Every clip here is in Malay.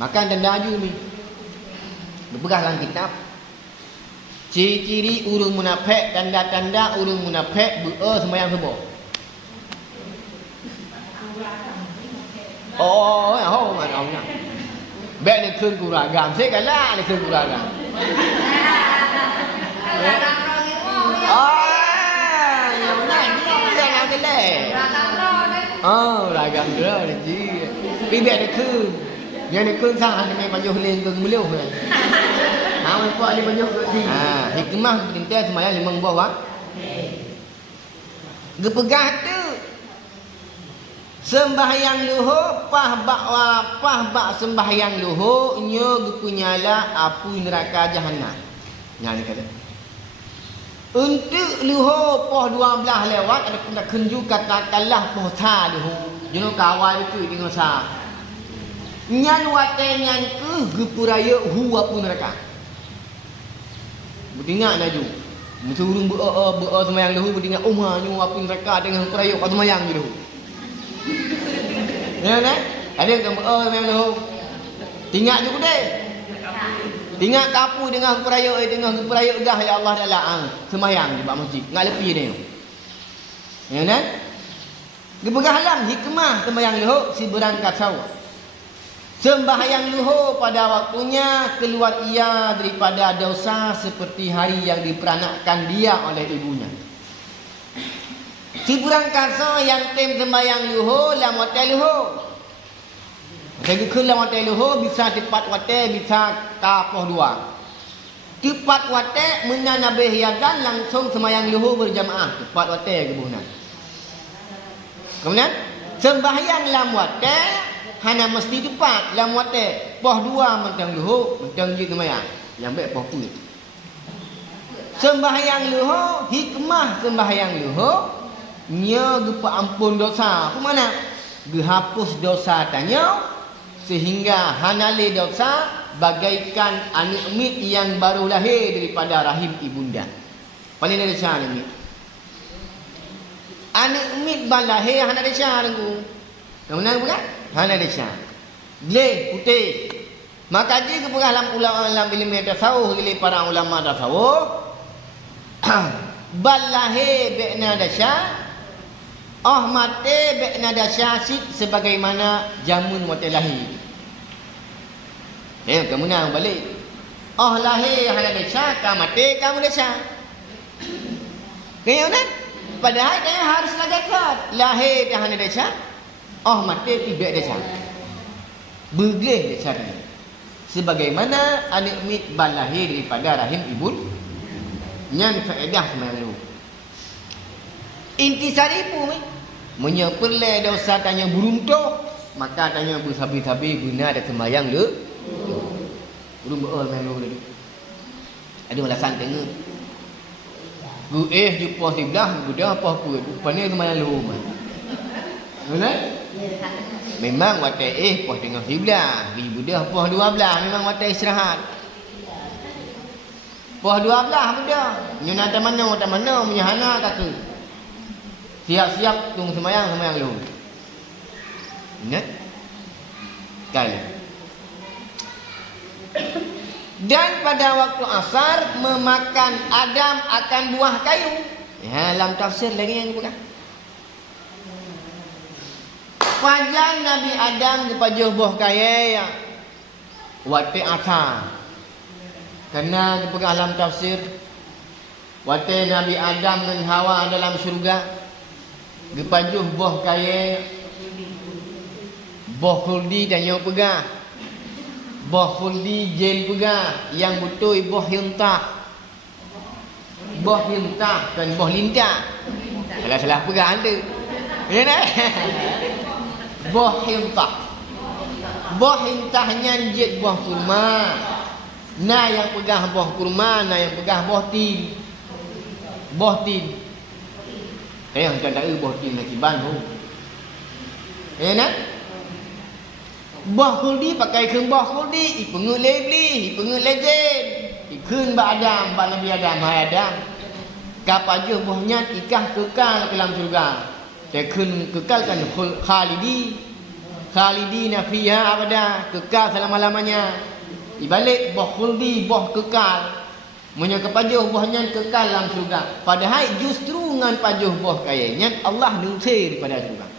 Makan tanda aju ni. Berpegang dalam kitab. Ciri-ciri urung munafik, tanda-tanda urung munafik sembahyang subuh. Mana. Baik ni keun kuragam. Saya kalah ni keun kuragam. Yang benar dia yang gelai. Ragam dia ni. Bibik dia keun. Yang ni keun sang ni baju helin keun meliuh. Hang puak ni baju keun. Hikmah tinta sembahyang 5 buah wak. Gepegah tu sembahyang luhur pah bak sembahyang luhur nya gepunyala apu neraka jahanam. Nya ni kata. Untuk luhur poh 12 lewat ada kena kenju katakanlah poh sa luhur. Jono kawal itu dengan sa. Nyan wate nyan ke gepuraya hu apu neraka. Bertingak laju. Musurung sembahyang luhur bertingak umah nyu apu neraka dengan puraya kat sembahyang je luhur. Ya kan? Ada yang memang tinggal je deh. Tinggal kapu dengan peraya gah ya Allah taala sembahyang di masjid. Ngak lepi dia. Ya kan? Di halam hikmah sembahyang luhur si berangkat sawah. Sembahyang luhur pada waktunya keluar ia daripada dosa seperti hari yang diperanakkan dia oleh ibunya. Si berangkat sawah yang tem sembahyang luhur lam hotel luhur. Saya keun lam hotel luhur bisa tepat wate bisa tapoh dua. Tepat wate menanabih yadan langsung sembahyang luhur berjamaah tepat wate kebunan. Kemudian sembahyang lam wate hanya mesti tepat lam wate poh dua mentang luhur mentang je sembahyang. Yang baik poh tu. Sembahyang luhur hikmah sembahyang luhur nya gepa ampun dosa. Apa mana? Gehapus dosa tanya sehingga hanale dosa bagaikan anak mit yang baru lahir daripada rahim ibunda. Paling ada cara ni. Anak mit baru lahir hana ada cara ku. Kemudian bukan? Hana ada cara. Gleh putih. Maka dia keperah dalam ulama ilmu tasawuf oleh para ulama tasawuf. Bal lahir bekna dasar mate bekna dasyasid sebagaimana jamun mate lahir. Kamu nang balik. Lahir hana dasya, mate kamu dasya. Kaya kan? Padahal dia harus lagat. Lahir dia hana dasya, mate tibek dasya. Bergelih dasya ni. Sebagaimana anak mit bal lahir daripada rahim ibu. Yang faedah semasa dulu. Intisari pun menyepelai dosa tanya beruntuk, maka tanya bersabi-sabi guna ada sembahyang le. Belum main lu. Ada alasan tengok. Gu jumpa sebelah, budak apa apa. Rupanya sembahyang lu. Betul? Memang watai poh tengok sebelah, gi budak poh 12 memang watai istirahat. Poh 12 budak. Nyuna tak mana menyahana kata. Siap-siap tunggu sembahyang lu. Ingat? Kali. Dan pada waktu asar memakan Adam akan buah kayu. Dalam tafsir lagi yang bukan. Fajar Nabi Adam kepada buah kayu yang waktu asar. Kerana kepada alam tafsir waktu Nabi Adam dan Hawa dalam syurga. Gepajuh boh kaya boh khuldi dan yang pegah. Boh khuldi jel pegah. Yang betul boh hintah. Boh hintah dan boh lintah. Salah pegah anda. Ya tak? Boh hintah. Boh hintahnya jet boh kurma. Nah yang pegah boh kurma, nah yang pegah boh tin. Boh tin. Yang tak tahu buah tin lagi ban tu. Nak? Buah khuldi pakai keun buah khuldi, ipengut lebli, ipengut legend. Keun ba Adam, ba Nabi Adam, hai Adam. Kapaje buahnya ikah kekal ke dalam surga. Keun kekalkan khalidi. khalidina fiha abada, kekal selama-lamanya. Dibalik boh khuldi, boh kekal. Munya kepajuh bohnya kekal dalam syurga. Padahal justru dengan pajuh boh kayanya Allah nusir daripada syurga.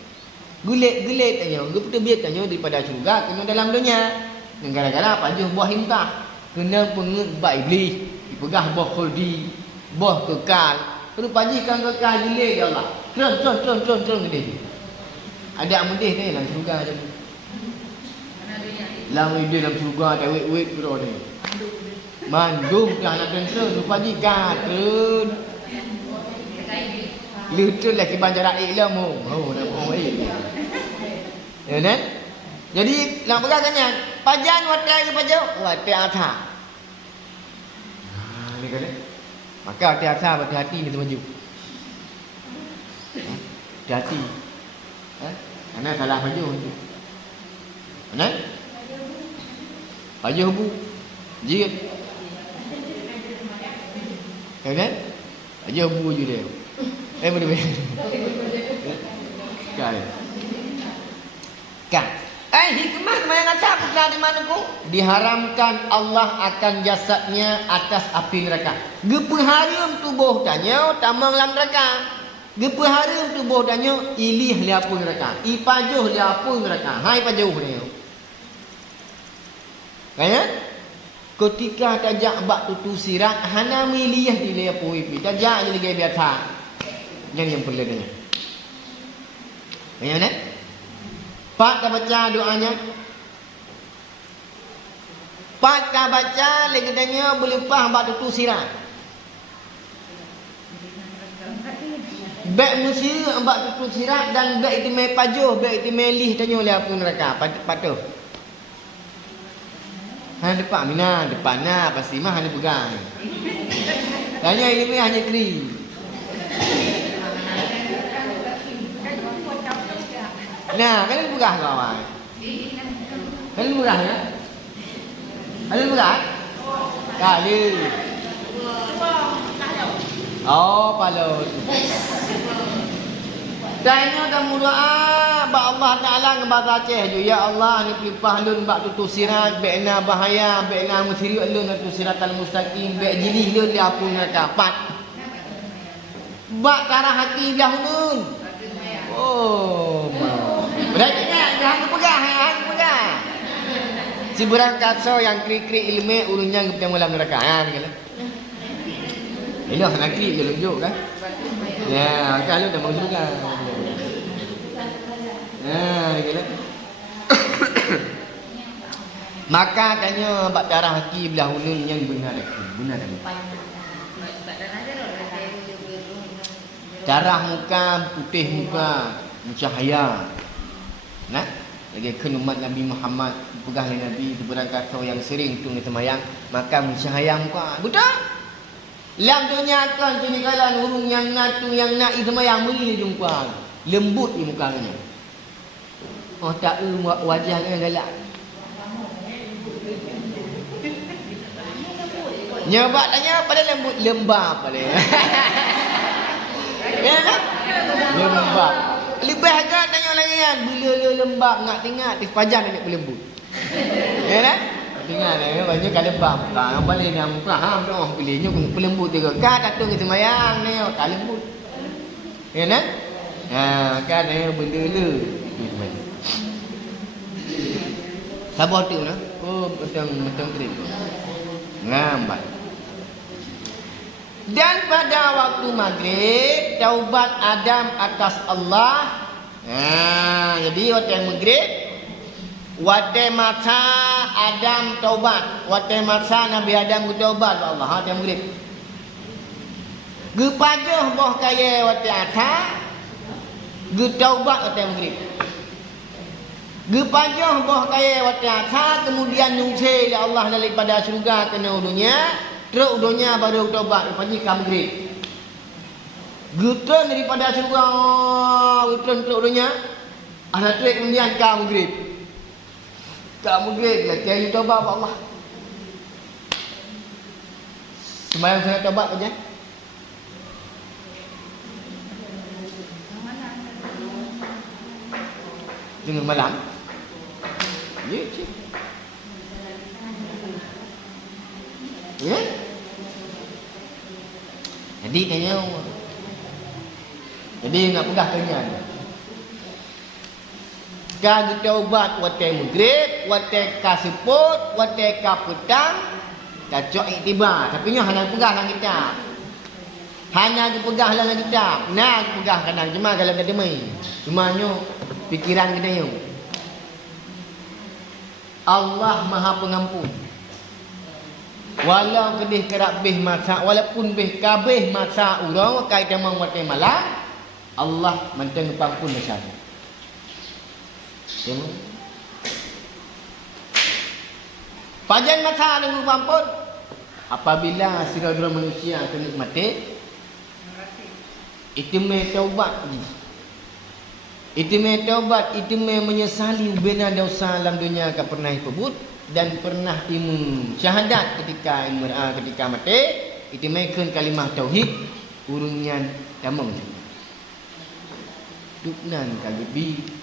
Gulit-gulit tanya, geputu-biat tanya daripada syurga kena dalam dunia. Gara-gara pajuh boh hintah. Kena pengebak iblis, dipegah boh khuldi, boh kekal. Perlu pajikan kekal gulit ya Allah. Tron gede. Ada mudih ni dalam syurga ada. Dalam syurga ada wait bro ni. Mandum lah nak kena lupa jika tu. Lutul lagi banjar ilmu mu. Oh nak mau ya kan? Jadi nak pegangnya pajan watai ke pajau? Watai atha. Ni kan. Maka watai atha hati-hati kita maju. Hati-hati. Mana salah pajau tu. Mana? Pajau bu. Jid. Kan? Aja bu je dia. Boleh. Kan. Hikmah yang kata putra di mana ku? Diharamkan Allah akan jasadnya atas api neraka. Gepeharum tubuh tanya tamang dalam neraka. Gepeharum tubuh tanya ilih li apa neraka. Ipajuh li apa neraka. Hai pajuh ni. Kan? Ketika tajak bak tutu sirat hana milih di leya puipi tajak je lagi biasa. Yang perlu tanya. Macam mana? Pak tak baca doanya. Pak tak baca lagi tanya boleh pah bak tutu sirat. Bek musi bak tutu sirat dan bek itu mai pajuh, bek itu mai lih tanya oleh apa neraka. Patuh. Depan Mina, depan nak pasti mah hanya pegang. Tanya ini hanya keri. Nah, kalian pegang kawan. Kalian pegang ya? Kalian pegang? Kali. Oh, palut. Tanya kamu doa bak Allah Taala ngebaca Aceh je ya Allah ni pelipah lun bak tutu sirat bekna bahaya bekna musiri lun tutu siratal mustaqim bek jilih lun dia apa nak dapat bak tarah hati dahulun. Oh berarti jangan pegang si berangkat so yang krik-krik ilmu urunnya ke malam neraka ni kan. Ini nak krik je lunjuk kan. Ya, kalau dah mau juga. Gila. Maka tanya bak darah haki belah ulun yang benar lagi. Darah muka, putih muka, cahaya. Nah, lagi kan umat Nabi Muhammad pegah oleh Nabi itu berangkat yang sering tu semayang, maka cahaya muka. Betul? Lam dunia kan tu ni kalau urung yang nak itu semayang muli jumpa. Lembut di mukanya. Oh tak wajahnya galak. Nyebab tanya pada lembab pada. Ya kan? Lembab. Lebih agak tanya lagi kan bila lembab nak tengok di sepanjang nak berlembut. Ya kan? Tengok ni banyak kan lembab. Kan balik nak faham tu pilihnya berlembut juga. Kan datung ke semayang ni tak lembut. Ya kan? Kan ni benda le. Sabar tu nah. Oh betul trip. Ngambat. Dan pada waktu maghrib taubat Adam atas Allah. Jadi waktu maghrib waktu masa Adam taubat, waktu masa Nabi Adam bertaubat Allah waktu maghrib. Gepajuh boh kaya waktu asar. Getaubat waktu maghrib. Gepajuh boh kaya waktu asar kemudian nyungsir ya Allah daripada syurga kena udunya, terus udunya baru taubat pagi ke maghrib. Geton daripada syurga, geton terus udunya. Ada terus kemudian ke maghrib. Ke maghrib lah kiai taubat Allah. Sembahyang saya taubat aja. Dengan malam Ya, cik. Ya. Jadi tanya. Jadi nak pegang kenyan. Ka kita ubat wate maghrib, wate ka seput, wate ka petang, kacok iktibar. Tapi nyo hanya pegang dengan kita. Hanya dipegang dengan kita. Nak pegang kadang cuma kalau ada demai. Cuma nyo pikiran kita yo. Allah Maha Pengampun. Walau kedih kerap bih masa, walaupun bih kabeh masa urang kait demang wate malam, Allah menteng pampun bersama. Pajan masa dengan pampun apabila sira-sira manusia kena mati itu me taubat itu me menyesali bina dosa dalam dunia yang pernah disebut dan pernah imun syahadat ketika mati itu me kun kalimah tauhid urungan damang duknan kalibi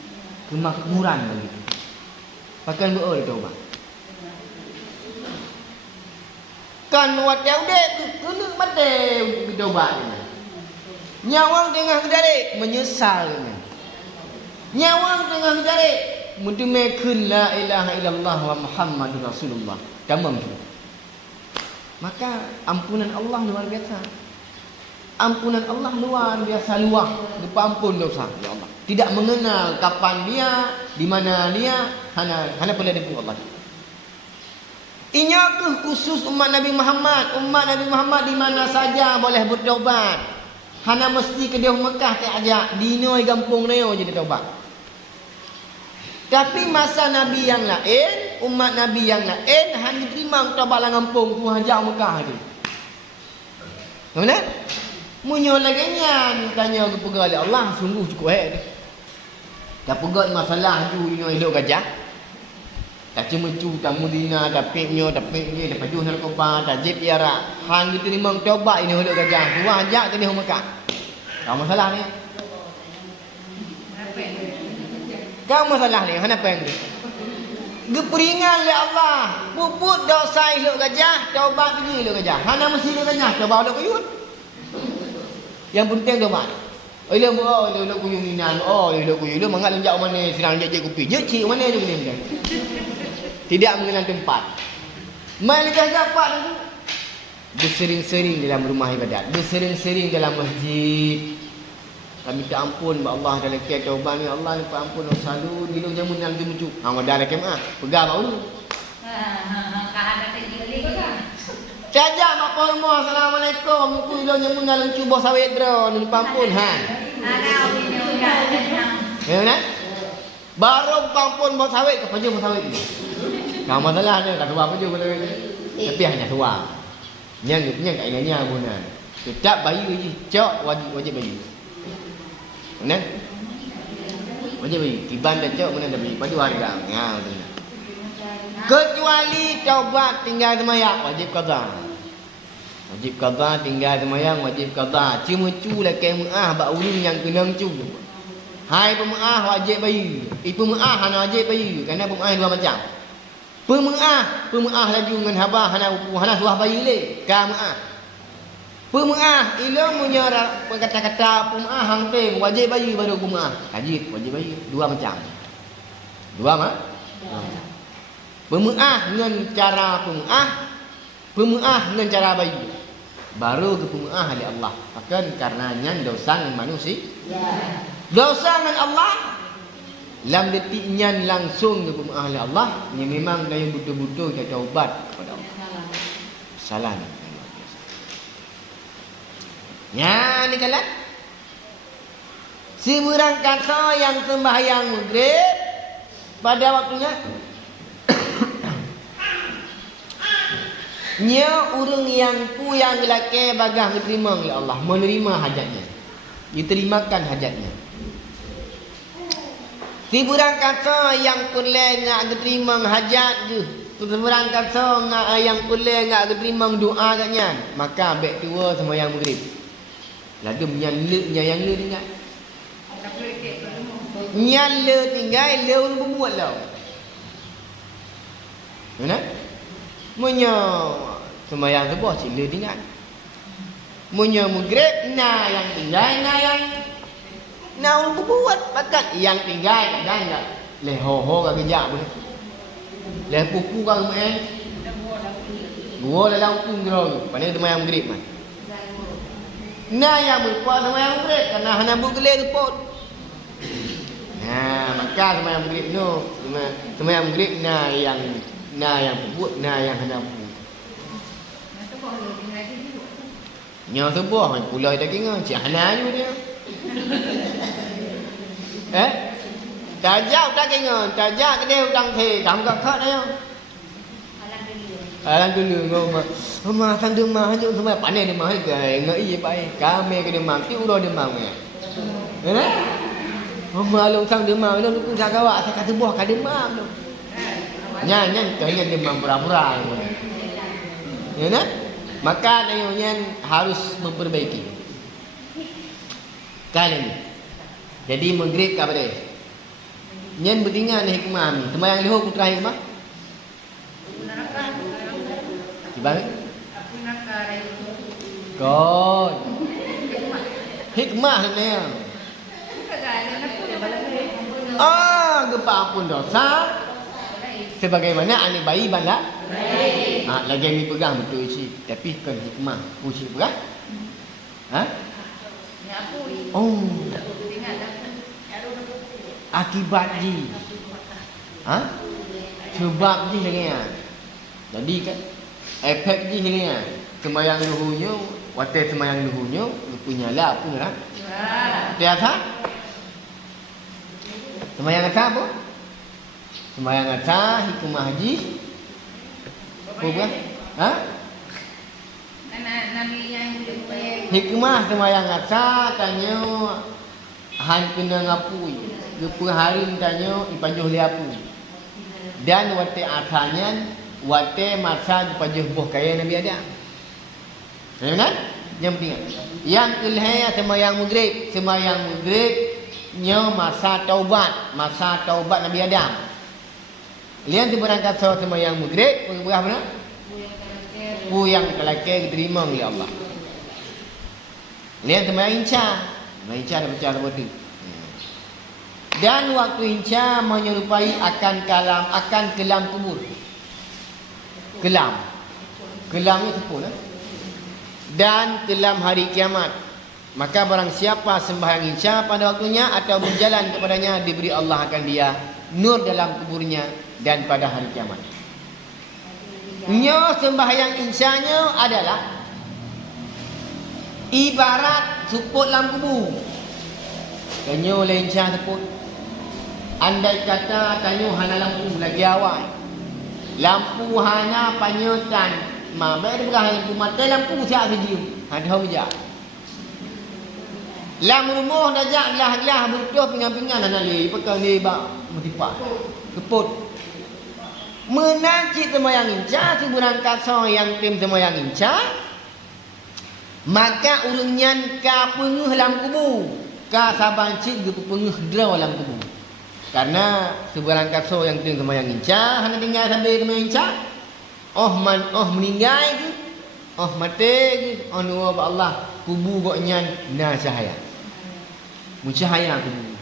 kemakmuran begitu. Pakai doa taubat. Kan wat yang dek kena mati taubat. Nyawang tengah kedari menyesal. Nyawang tengah kedari mendemekun la ilaha illallah wa Muhammadur Rasulullah. Tamam tu. Maka ampunan Allah luar biasa. Ampunan Allah luar biasa luas. Dipampun dosa ya Allah. Tidak mengenal kapan dia, di mana dia, hanya boleh dipuji Allah. Inya khusus umat Nabi Muhammad. Umat Nabi Muhammad di mana saja boleh bertaubat. Hanya mesti ke dia Mekah tak ajak. Dino gampung neo jadi taubat. Tapi masa Nabi yang lain, umat Nabi yang lain hanya terima taubat lang kampung tu ajak Mekah tu. Mana? Munyo lagi nyan tanya kepada Allah sungguh cukup tak pegat masalah tu ino elok gajah. Tak cuma cu tamu dina tapi ni dapat juh nak kopa tajib yara. Hang diterima taubat ini elok gajah. Tuan ajak ke dia Mekah. Tak masalah ni. Kau masalah ni kenapa yang ni? Geperingan oleh Allah. Puput dosa elok gajah, taubat pergi elok gajah. Hana mesti elok gajah, taubat elok kuyut. Yang penting taubat. Elok kuyung minan. Elok kuyung. Elok mangat lenjak mana serang lenjak kopi. Je cik mana tu ni. Tidak mengenal tempat. Main lekas dapat tu. Bersering-sering dalam rumah ibadat. Bersering-sering dalam masjid. Kami minta ampun ba Allah dalam kiat taubat ni. Allah minta ampun selalu dilung jamun dalam jumucu. Dah kemah. Pegang baru. Cajak mak pormo assalamualaikum. Muku dilung jamun dalam cuba sawit bro. Ni ampun Ya kan? Baru pampun bos sawit ke paju bos sawit ni. Kau masalah dia tak apa je bos sawit ni. Tapi hanya tua. Yang kat inanya bunan. Tetap bayu je. Cok wajib bayu. Mana? Wajib bayu. Tiban dah cok mana dah bayu. Padu harga. Ya betul. Kecuali taubat tinggal semayang wajib qada. Wajib qada tinggal semayang wajib qada. Cuma cu lah kemah bak ulun yang kena cu. Hai pemaah wajib bayu. Pemaah hana wajib bayu. Kerana pemaah dua macam. Pemaah laju dengan habah hana suah bayu le. Ka maah. Pemaah ilmu menyara kata-kata pemaah hang tem wajib bayu baru pemaah. Wajib bayu. Dua macam. Dua macam. Pemaah dengan cara pemaah dengan cara bayu. Baru ke pemaah oleh Allah. Bahkan karenanya dosa manusia. Ya. Dosa dengan Allah lam detiknya langsung ke pemaah oleh Allah. Ini memang dia betul-betul kita taubat kepada Allah. Salah ni. Ya ni kalah. Si berangkat yang sembahyang maghrib pada waktunya nya orang yang puyang lelaki bagah diterima oleh Allah, menerima hajatnya. Diterimakan hajatnya. Si berangkat yang kulai nak diterima hajat tu. Tu berangkat yang kulai nak diterima doa katnya. Maka baik tua sembahyang maghrib. Lagu menyaleknya yang le tinggal. Nyala tinggal le berbuat lah. Mana? Munyo sembahyang subuh sila tinggal. Munyo maghrib na yang tinggal na yang na buat pakat yang tinggal kadang enggak leho-ho ka kejak pun. Le pupu ka main. Gua dalam pun gerak. Pandai sembahyang maghrib mah. Na yang berpuas sembahyang maghrib karena hana bugeleh repot. Nah, maka sembahyang maghrib tu sembahyang maghrib na yang puput na yang hana puput. Nyo subuh mai pulai daging cik hana je dia. Tajak daging tajak dia udang the kam ka khat dia. Alang dulu ngomong. Mama sang demam hanya semua pandai demam ke ngai je pai. Kami ke demam ti ulo demam ke. Mama long sang demam lu ku sak awak sak subuh ka demam tu. Nyan kaya demam pura-pura. Ya nah? Maka nyanyian harus memperbaiki. Kali ni. Jadi maghrib ka pada. Nyan bertingan hikmah ni. Sembahyang liho ku terakhir mah. Bang. God. Hikmah ni. Gepa pun dosa. Sebagaimana anak bayi bala. Lagi ni pegang betul si. Tapi kan hikmah. Puji pegang. Oh. Akibat ji. Sebab ji lagi. Jadi kan efek ji ni sembahyang luhunya, waktu sembahyang luhunya punya lah pun lah. Biasa? Sembahyang apa? Sembahyang hikmah haji. Apa? Hikmah sembahyang tanya han kena ngapui. Gepa hari tanya ipajuh liapu. Dan waktu asalnya waktu masa pajuh buh kaya Nabi Adam. Benar? Yang penting. Yang kelihaya sembahyang maghrib nya masa taubat Nabi Adam. Lian tu berangkat solat sembahyang maghrib berapa benar? Yang kelaki diterima oleh Allah. Lian sembahyang insya dah bercara betul. Dan waktu insya menyerupai akan kelam kubur. Kelam ni sepul dan kelam hari kiamat. Maka barang siapa sembahyang insya pada waktunya atau berjalan kepadanya, diberi Allah akan dia nur dalam kuburnya dan pada hari kiamat. Nyo sembahyang insya-nya adalah ibarat suput dalam kubur. Kanyo insya suput. Andai kata kanyo hana lampu lagi awal. Lampu hanya panyutan. Mak bukan lampu mata, lampu siap saja. Ada hujan. Lam rumah dajak gelah berutuh pingan-pingan nak lari. Pakai ni bak mutipak. Keput. Menanci sembahyang insya, sebulan kasar yang tim sembahyang insya. Maka urunyan ka pengeh lam kubur. Ka saban cik ge pengeh draw lam kubur. Karena sebulan kasar yang tim sembahyang insya, hanya tinggal sampai sembahyang insya. Meninggal ke? Mati ke? Nuwa ba Allah kubur gok nyan na cahaya. Mucahaya kubur.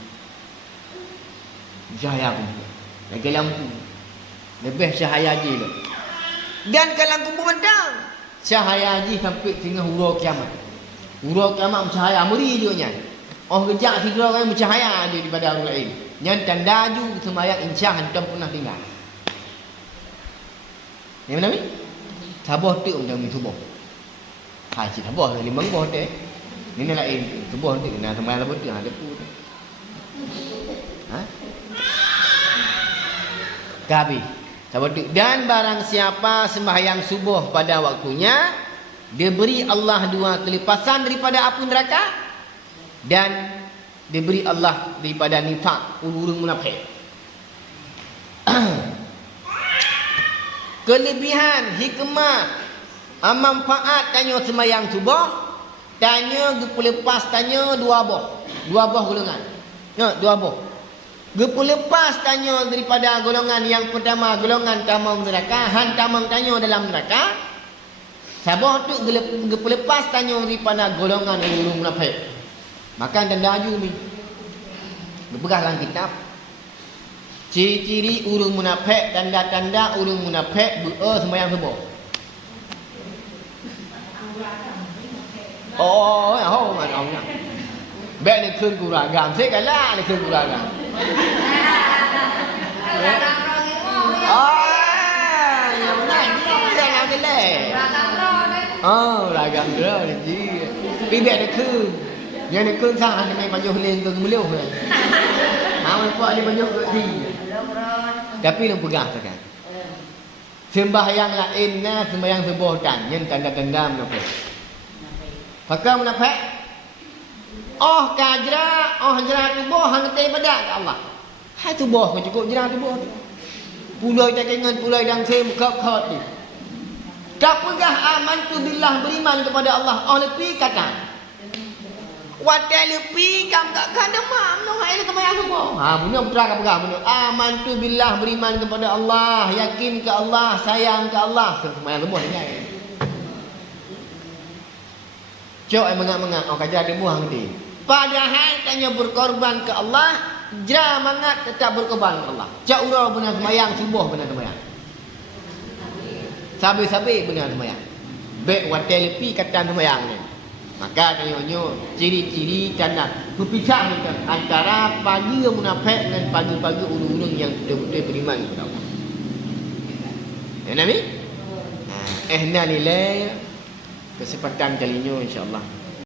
Cahaya kubur. Lagi lampu. Lebih cahaya je lah. Dan kalau kubur mentang, cahaya je sampai tengah huruf kiamat. Huruf kiamat cahaya meri je nyan. Kejak tidur kan bercahaya dia daripada orang lain. Yang tanda ju sembahyang insya hantam pernah tinggal. Yang mana ni? Sabah tu macam ni subuh. Cik sabah 5 buah tu. Ni lain subuh tu kena sembahyang sabah tu ada pu. Gabi. Sabah tu. Dan barang siapa sembahyang subuh pada waktunya, diberi Allah 2 kelepasan daripada api neraka dan diberi Allah daripada nifak, urung munafik. Kelebihan, hikmah, manfaat tanya sembahyang subuh, tanya lepas tanya 2 buah golongan. 2 buah. Gepu lepas tanya daripada golongan yang pertama, golongan tamang neraka, han tamang tanya dalam neraka. Sabah tu gepu lepas tanya daripada golongan ulung munafik. Makan tanda aju ni. Berpegang dalam kitab. Ciri-ciri ulung munafik, tanda-tanda ulung munafik sembahyang subuh. Mana ông nha. Bé này khơi cù rà gàm thế cái lá này khơi cù rà gàm. Yang mana ni dia nak beli. Rà gàm rơ ni ji. Pi bé này khơi. Yang này khơi sang anh mai baju lên ke beliau ke. Hang apa ni baju ke di. Tapi nak pegang sekarang. Sembahyang lain sembahyang subuh dan yang tanda-tanda munafik. Pakam munafik. Kajra, tubuh hang teh pada Allah. Hai tubuh kau cukup jera tubuh. Pulai tak kengan pulai dang sem khot ni. Tak pegah aman tu billah beriman kepada Allah. Lepi kata. Watai lepi kam tak kada mam no hai ke bayang tubuh. Bunuh putra ka pegah bunuh. Aman tu billah beriman kepada Allah, yakin ke Allah, sayang ke Allah. Semayang tubuh ni kan. Cok ai mengak-mengak kajra tubuh hang ti. Padahal tanya berkorban ke Allah, jera mangat tetap berkorban ke Allah. Cak urau benar semayang subuh benar semayang. Sabi-sabi benar semayang. Bek watai lepi kata semayang ni. Maka tanya ciri-ciri tanda berpisah antara pagi munafik dan pagi-pagi ulung-ulung yang betul-betul beriman kepada Allah. Ya Nabi? Nilai kesempatan kali ini insya-Allah.